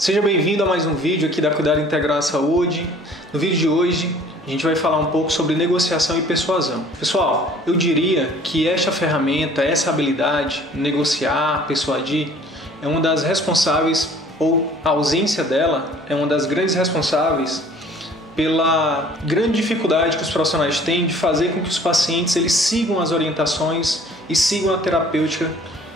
Seja bem-vindo a mais um vídeo aqui da Cuidado Integral à Saúde. No vídeo de hoje, a gente vai falar um pouco sobre negociação e persuasão. Pessoal, eu diria que esta ferramenta, essa habilidade, negociar, persuadir, é uma das responsáveis, ou a ausência dela, é uma das grandes responsáveis pela grande dificuldade que os profissionais têm de fazer com que os pacientes eles sigam as orientações e sigam a terapêutica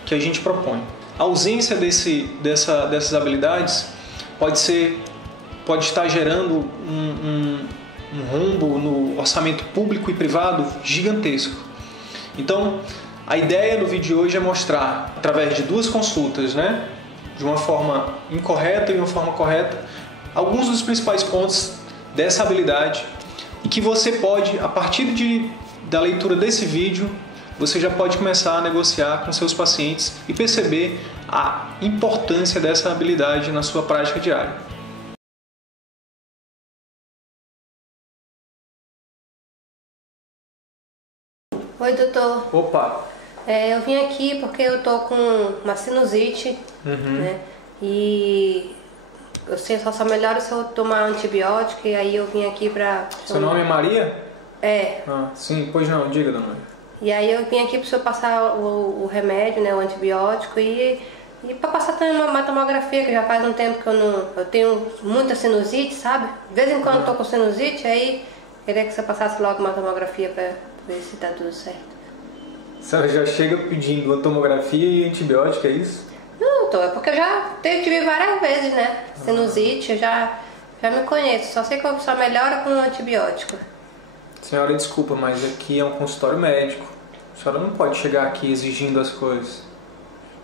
que a gente propõe. A ausência dessas habilidades pode estar gerando um rombo no orçamento público e privado gigantesco. Então, a ideia do vídeo de hoje é mostrar, através de duas consultas, de uma forma incorreta e uma forma correta, alguns dos principais pontos dessa habilidade e que você pode, a partir da leitura desse vídeo, você já pode começar a negociar com seus pacientes e perceber a importância dessa habilidade na sua prática diária. Oi, doutor. Opa! Eu vim aqui porque eu tô com uma sinusite, E eu sei só melhora se eu tomar antibiótico, e aí eu vim aqui pra... Seu nome é Maria? É. Ah, sim, pois não, diga, dona. E aí eu vim aqui para o senhor passar o remédio, o antibiótico, e para passar também uma tomografia, que já faz um tempo que eu tenho muita sinusite, sabe? De vez em quando eu tô com sinusite, aí queria que você passasse logo uma tomografia para ver se tá tudo certo. A senhora já chega pedindo uma tomografia e antibiótico, é isso? Não, doutor, é porque eu já tive várias vezes, sinusite, eu já me conheço, só sei que eu só melhora com antibiótico. Senhora, desculpa, mas aqui é um consultório médico. A senhora não pode chegar aqui exigindo as coisas.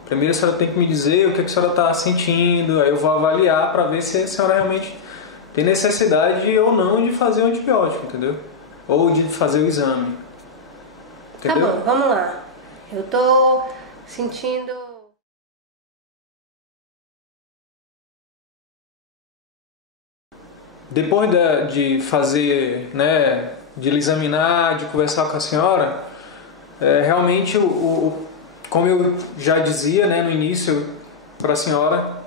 Primeiro a senhora tem que me dizer o que a senhora está sentindo, aí eu vou avaliar para ver se a senhora realmente tem necessidade ou não de fazer o antibiótico, entendeu? Ou de fazer o exame. Entendeu? Tá bom, vamos lá. Eu tô sentindo... Depois de fazer, de lhe examinar, de conversar com a senhora, realmente, como eu já dizia no início para a senhora,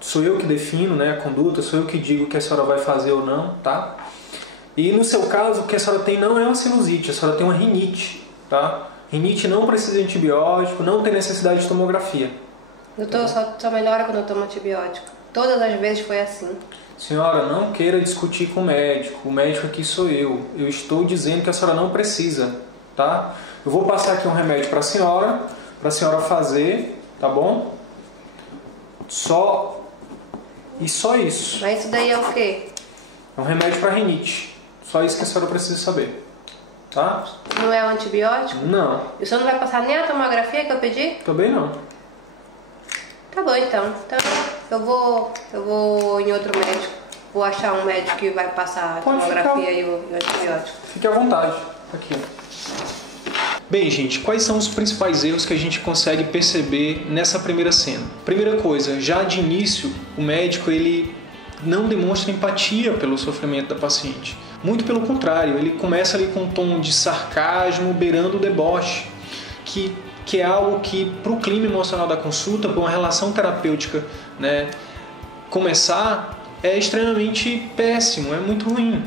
sou eu que defino a conduta, sou eu que digo o que a senhora vai fazer ou não, tá? E no seu caso, o que a senhora tem não é uma sinusite, a senhora tem uma rinite, tá? Rinite não precisa de antibiótico, não tem necessidade de tomografia. Doutor, só melhora quando eu tomo antibiótico. Todas as vezes foi assim. Senhora, não queira discutir com o médico aqui sou eu. Eu estou dizendo que a senhora não precisa, tá? Eu vou passar aqui um remédio para a senhora fazer, tá bom? Só isso. Mas isso daí é o quê? É um remédio para rinite. Só isso que a senhora precisa saber, tá? Não é o antibiótico? Não. E o senhor não vai passar nem a tomografia que eu pedi? Também não. Tá bom, então. Então eu vou em outro médico. Vou achar um médico que vai passar a tomografia e o antibiótico. Fique à vontade. Aqui. Bem, gente, quais são os principais erros que a gente consegue perceber nessa primeira cena? Primeira coisa, já de início, o médico ele não demonstra empatia pelo sofrimento da paciente. Muito pelo contrário, ele começa ali com um tom de sarcasmo, beirando o deboche, que é algo que, para o clima emocional da consulta, para uma relação terapêutica começar, é extremamente péssimo, é muito ruim.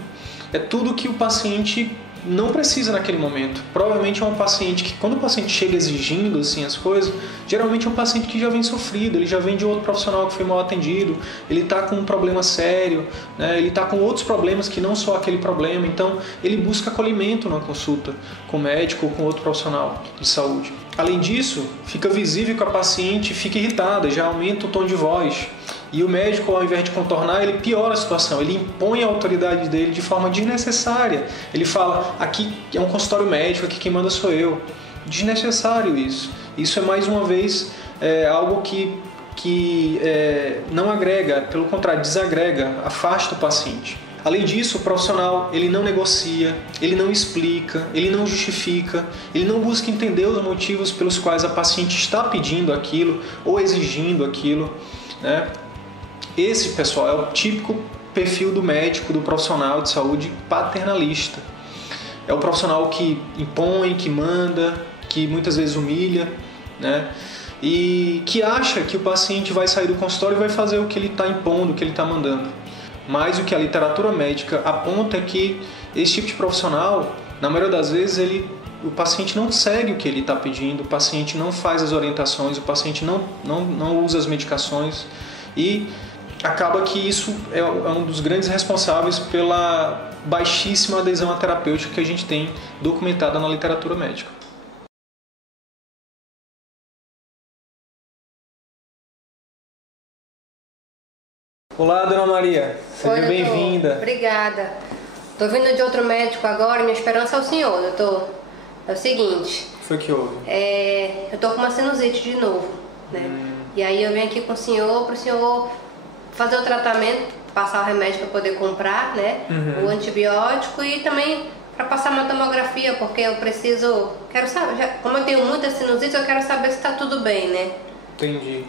É tudo que o paciente não precisa naquele momento. Provavelmente é um paciente que, quando o paciente chega exigindo assim, as coisas, geralmente é um paciente que já vem sofrido, ele já vem de outro profissional que foi mal atendido, ele está com um problema sério, ele está com outros problemas que não só aquele problema, então ele busca acolhimento na consulta com o médico ou com outro profissional de saúde. Além disso, fica visível que a paciente fica irritada, já aumenta o tom de voz. E o médico, ao invés de contornar, ele piora a situação, ele impõe a autoridade dele de forma desnecessária. Ele fala, aqui é um consultório médico, aqui quem manda sou eu. Desnecessário isso. Isso é, mais uma vez, algo que não agrega, pelo contrário, desagrega, afasta o paciente. Além disso, o profissional ele não negocia, ele não explica, ele não justifica, ele não busca entender os motivos pelos quais a paciente está pedindo aquilo ou exigindo aquilo. Esse, pessoal, é o típico perfil do médico, do profissional de saúde paternalista. É o profissional que impõe, que manda, que muitas vezes humilha, e que acha que o paciente vai sair do consultório e vai fazer o que ele está impondo, o que ele está mandando. Mas o que a literatura médica aponta é que esse tipo de profissional, na maioria das vezes, o paciente não segue o que ele está pedindo, o paciente não faz as orientações, o paciente não usa as medicações e acaba que isso é um dos grandes responsáveis pela baixíssima adesão à terapêutica que a gente tem documentada na literatura médica. Olá, Dona Maria. Seja bem-vinda. Obrigada. Estou vindo de outro médico agora, minha esperança é o senhor, doutor. É o seguinte... O que foi que houve? Eu estou com uma sinusite de novo, né? E aí eu venho aqui com o senhor, para o senhor fazer o tratamento, passar o remédio para poder comprar, né? O antibiótico e também para passar uma tomografia, porque eu quero saber, como eu tenho muita sinusite, eu quero saber se está tudo bem, né? Entendi.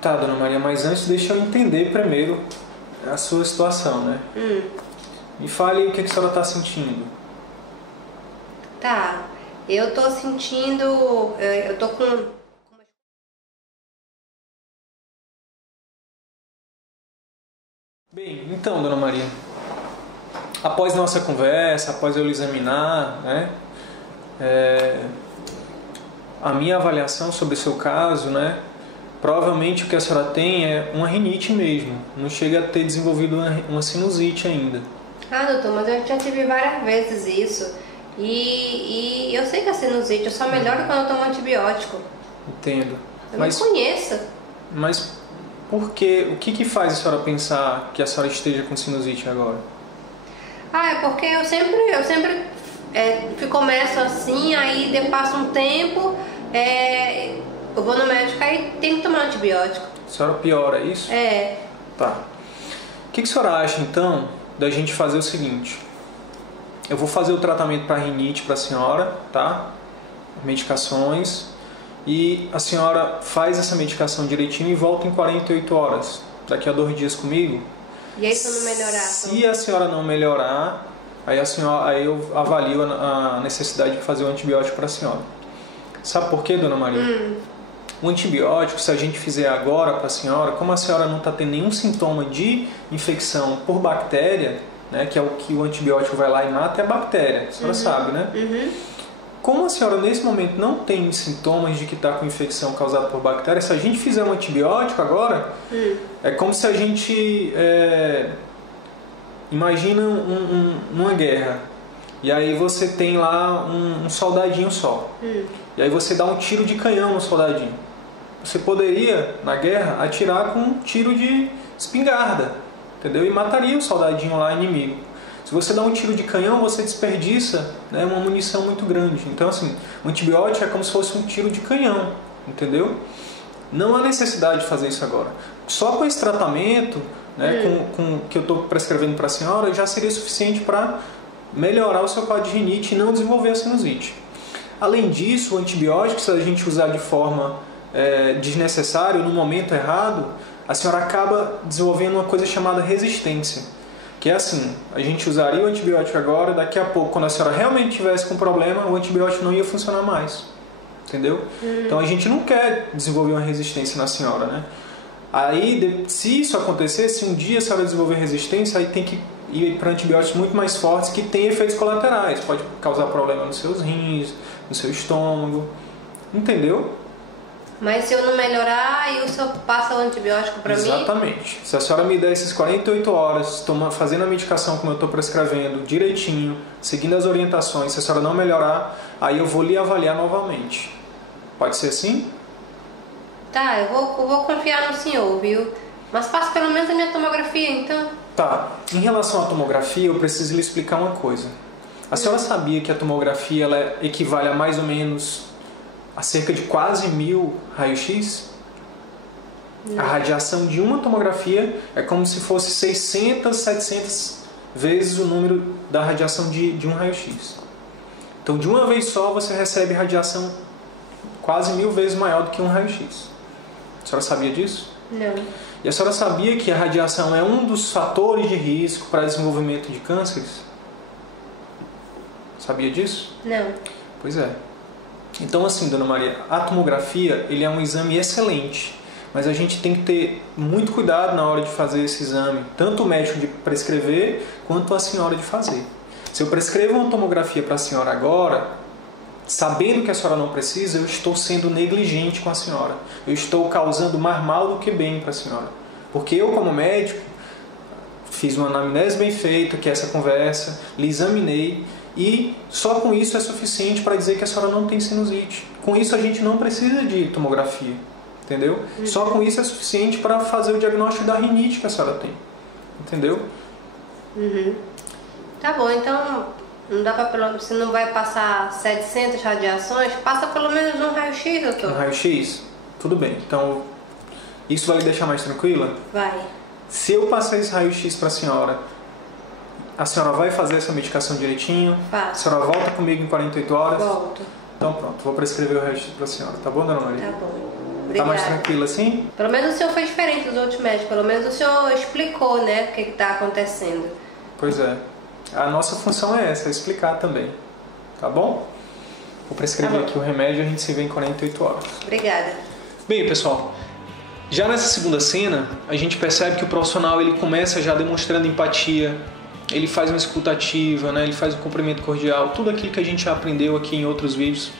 Tá, Dona Maria, mas antes deixa eu entender primeiro a sua situação, né? Me fale o que a senhora está sentindo. Tá, eu tô sentindo, eu tô com... Bem, então, Dona Maria, após nossa conversa, após eu lhe examinar, né, a minha avaliação sobre o seu caso, né, provavelmente o que a senhora tem é uma rinite mesmo, não chega a ter desenvolvido uma sinusite ainda. Ah, doutor, mas eu já tive várias vezes isso. E eu sei que a sinusite, eu só melhoro quando eu tomo antibiótico. Entendo. Eu não conheço. Mas por quê? O que faz a senhora pensar que a senhora esteja com sinusite agora? É porque eu sempre começo assim, aí passa um tempo, eu vou no médico, aí tem que tomar antibiótico. A senhora piora, é isso? É. Tá. O que a senhora acha, então, da gente fazer o seguinte? Eu vou fazer o tratamento para rinite para a senhora, tá? Medicações. E a senhora faz essa medicação direitinho e volta em 48 horas. Daqui a 2 dias comigo. E aí se eu não melhorar? Se a senhora não melhorar, aí eu avalio a necessidade de fazer o antibiótico para a senhora. Sabe por quê, Dona Maria? O antibiótico, se a gente fizer agora para a senhora, como a senhora não está tendo nenhum sintoma de infecção por bactéria, né, que é o que o antibiótico vai lá e mata, é a bactéria, a senhora sabe, né? Como a senhora nesse momento não tem sintomas de que está com infecção causada por bactéria, se a gente fizer um antibiótico agora, é como se a gente... imagina uma guerra, e aí você tem lá um soldadinho só, e aí você dá um tiro de canhão no soldadinho. Você poderia, na guerra, atirar com um tiro de espingarda, entendeu? E mataria o soldadinho lá inimigo. Se você dá um tiro de canhão, você desperdiça, né, uma munição muito grande. Então, assim, o antibiótico é como se fosse um tiro de canhão, entendeu? Não há necessidade de fazer isso agora. Só com esse tratamento, né, com que eu estou prescrevendo para a senhora, já seria suficiente para melhorar o seu quadro de rinite e não desenvolver a sinusite. Além disso, o antibiótico, se a gente usar de forma desnecessária, no momento errado, a senhora acaba desenvolvendo uma coisa chamada resistência. Que é assim, a gente usaria o antibiótico agora, daqui a pouco, quando a senhora realmente tivesse com problema, o antibiótico não ia funcionar mais. Entendeu? Então a gente não quer desenvolver uma resistência na senhora, né? Aí, se isso acontecer, se um dia a senhora desenvolver resistência, aí tem que ir para antibióticos muito mais fortes que têm efeitos colaterais. Pode causar problema nos seus rins, no seu estômago. Entendeu? Mas se eu não melhorar, aí o senhor passa o antibiótico para mim? Exatamente. Se a senhora me der essas 48 horas, fazendo a medicação como eu estou prescrevendo, direitinho, seguindo as orientações, se a senhora não melhorar, aí eu vou lhe avaliar novamente. Pode ser assim? Tá, eu vou confiar no senhor, viu? Mas passa pelo menos a minha tomografia, então. Tá. Em relação à tomografia, eu preciso lhe explicar uma coisa. A senhora sabia que a tomografia ela equivale a mais ou menos a cerca de quase 1000 raios-x? A radiação de uma tomografia é como se fosse 600, 700 vezes o número da radiação de um raio-x. Então, de uma vez só, você recebe radiação quase 1000 vezes maior do que um raio-x. A senhora sabia disso? Não. E a senhora sabia que a radiação é um dos fatores de risco para desenvolvimento de cânceres? Sabia disso? Não. Pois é. Então assim, Dona Maria, a tomografia ele é um exame excelente, mas a gente tem que ter muito cuidado na hora de fazer esse exame, tanto o médico de prescrever, quanto a senhora de fazer. Se eu prescrevo uma tomografia para a senhora agora, sabendo que a senhora não precisa, eu estou sendo negligente com a senhora. Eu estou causando mais mal do que bem para a senhora. Porque eu, como médico, fiz uma anamnese bem feita, que é essa conversa, lhe examinei, e só com isso é suficiente para dizer que a senhora não tem sinusite. Com isso a gente não precisa de tomografia, entendeu? Só com isso é suficiente para fazer o diagnóstico da rinite que a senhora tem, entendeu? Tá bom, então não dá para, se não vai passar 700 radiações, passa pelo menos um raio-x, doutor. Um raio-x? Tudo bem. Então, isso vai lhe deixar mais tranquila? Vai. Se eu passar esse raio-x para a senhora vai fazer essa medicação direitinho? Faço. A senhora volta comigo em 48 horas? Volto. Então pronto, vou prescrever o raio-x para a senhora, tá bom, Dona Maria? Tá bom. Obrigada. Tá mais tranquila assim? Pelo menos o senhor foi diferente dos outros médicos, pelo menos o senhor explicou, né, o que está acontecendo. Pois é. A nossa função é essa, é explicar também. Tá bom? Vou prescrever aqui o remédio e a gente se vê em 48 horas. Obrigada. Bem, pessoal, já nessa segunda cena, a gente percebe que o profissional ele começa já demonstrando empatia, ele faz uma escuta ativa, né? Ele faz um cumprimento cordial, tudo aquilo que a gente já aprendeu aqui em outros vídeos.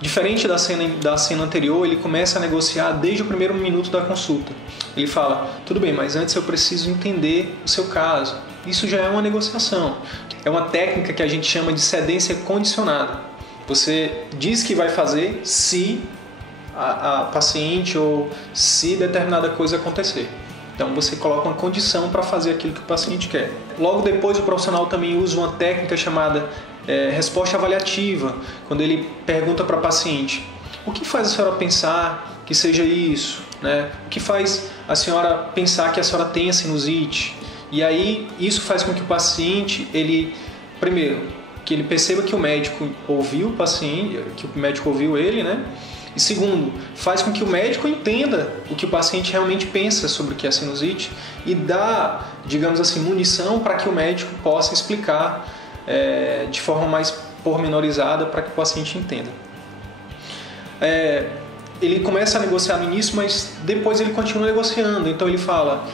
Diferente da cena anterior, ele começa a negociar desde o primeiro minuto da consulta. Ele fala, tudo bem, mas antes eu preciso entender o seu caso. Isso já é uma negociação. É uma técnica que a gente chama de cedência condicionada. Você diz que vai fazer se a paciente ou se determinada coisa acontecer. Então você coloca uma condição para fazer aquilo que o paciente quer. Logo depois o profissional também usa uma técnica chamada resposta avaliativa, quando ele pergunta para a paciente: o que faz a senhora pensar que seja isso? Né? O que faz a senhora pensar que a senhora tenha sinusite? E aí isso faz com que o paciente, primeiro, que ele perceba que o médico ouviu o paciente, que o médico ouviu ele, né? E segundo, faz com que o médico entenda o que o paciente realmente pensa sobre o que é sinusite e dá, digamos assim, munição para que o médico possa explicar de forma mais pormenorizada para que o paciente entenda. Ele começa a negociar no início, mas depois ele continua negociando. Então ele fala,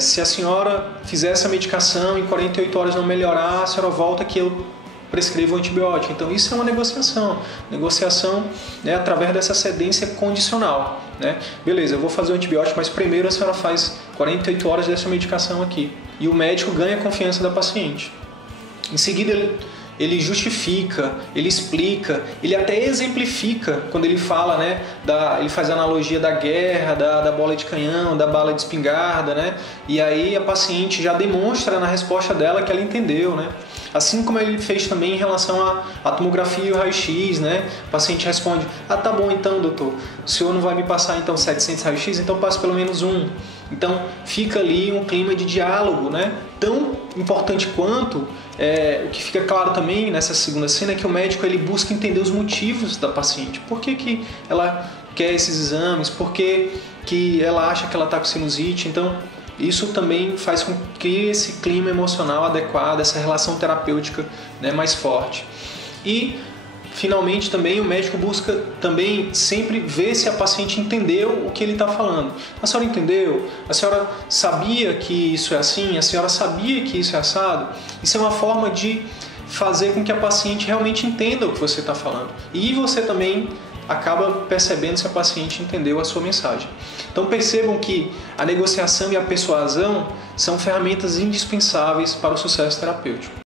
se a senhora fizer essa medicação em 48 horas não melhorar, a senhora volta que eu prescrevo o antibiótico. Então isso é uma negociação. Negociação, né, através dessa cedência condicional. Né? Beleza, eu vou fazer o antibiótico, mas primeiro a senhora faz 48 horas dessa medicação aqui. E o médico ganha a confiança da paciente. Em seguida ele justifica, ele explica, ele até exemplifica quando ele fala, né, ele faz a analogia da guerra, da bola de canhão, da bala de espingarda, né? E aí a paciente já demonstra na resposta dela que ela entendeu, né? Assim como ele fez também em relação à tomografia e o raio-x, né? O paciente responde, tá bom então, doutor, o senhor não vai me passar então 700 raio-x, então passe pelo menos um. Então fica ali um clima de diálogo, né? Tão importante quanto, o que fica claro também nessa segunda cena é que o médico ele busca entender os motivos da paciente. Por que ela quer esses exames? Por que ela acha que ela está com sinusite? Então isso também faz com que esse clima emocional adequado, essa relação terapêutica, né, mais forte. E finalmente também o médico busca também sempre ver se a paciente entendeu o que ele está falando. A senhora entendeu? A senhora sabia que isso é assim? A senhora sabia que isso é assado? Isso é uma forma de fazer com que a paciente realmente entenda o que você está falando. E você também acaba percebendo se a paciente entendeu a sua mensagem. Então percebam que a negociação e a persuasão são ferramentas indispensáveis para o sucesso terapêutico.